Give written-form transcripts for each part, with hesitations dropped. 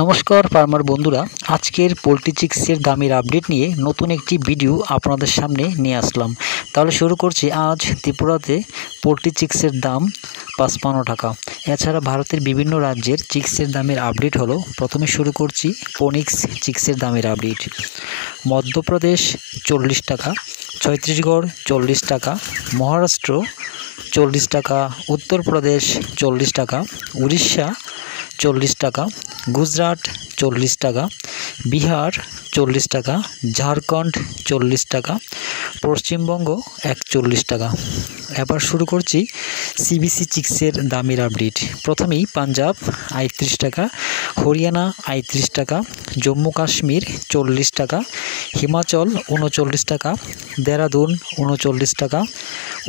নমস্কার ফার্মার বন্ধুরা, আজকের পোলট্রি চিক্সের দামের আপডেট নিয়ে নতুন একটি ভিডিও আপনাদের সামনে নিয়ে আসলাম। তাহলে শুরু করছি। আজ ত্রিপুরাতে পোলট্রি চিক্সের দাম 55 টাকা। এছাড়া ভারতের বিভিন্ন রাজ্যের চিক্সের দামের আপডেট হলো। প্রথমে শুরু করছি ফোনিক্স চিক্সের দামের আপডেট। মধ্যপ্রদেশ 40 টাকা, ছত্তিশগড় 40 টাকা, মহারাষ্ট্র 40 টাকা, উত্তরপ্রদেশ 40 টাকা, উড়িষ্যা 40 টাকা, গুজরাট 40 টাকা, বিহার 40 টাকা, ঝাড়খণ্ড 40 টাকা, পশ্চিমবঙ্গ 41 টাকা। এবার শুরু করছি সিবিসি চিক্সের দামের আপডেট। প্রথমেই পাঞ্জাব 38 টাকা, হরিয়ানা 38 টাকা, জম্মু কাশ্মীর 40 টাকা, হিমাচল 39 টাকা, দেরাদুন 39 টাকা,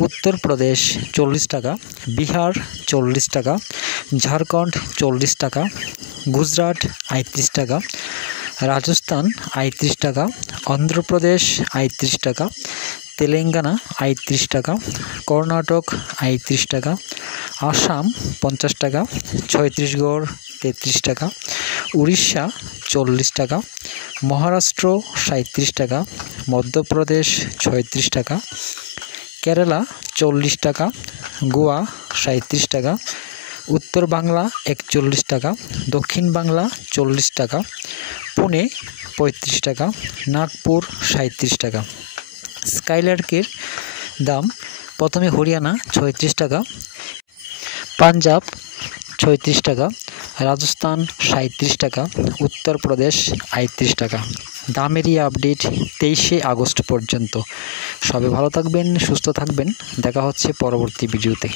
উত্তরপ্রদেশ 40 টাকা, বিহার 40 টাকা, ঝাড়খণ্ড 40 টাকা, গুজরাট 38 টাকা, রাজস্থান 38 টাকা, অন্ধ্রপ্রদেশ 38 টাকা, তেলেঙ্গানা 38 টাকা, কর্ণাটক 38 টাকা, আসাম 50 টাকা, ছত্তিশগড় 33 টাকা, উড়িষ্যা 40 টাকা, মহারাষ্ট্র 37 টাকা, মধ্যপ্রদেশ 36 টাকা, কেরালা 40 টাকা, গোয়া 37 টাকা, উত্তর বাংলা 41 টাকা, দক্ষিণ বাংলা 40 টাকা, পুনে 35 টাকা, নাগপুর 37 টাকা। স্কাইলার্কের দাম প্রথমে হরিয়ানা 36 টাকা, পাঞ্জাব 36 টাকা, রাজস্থান 37 টাকা, উত্তরপ্রদেশ 38 টাকা। দামেরই আপডেট 23শে আগস্ট পর্যন্ত। সবাই ভালো থাকবেন, সুস্থ থাকবেন। দেখা হচ্ছে পরবর্তী ভিডিওতে।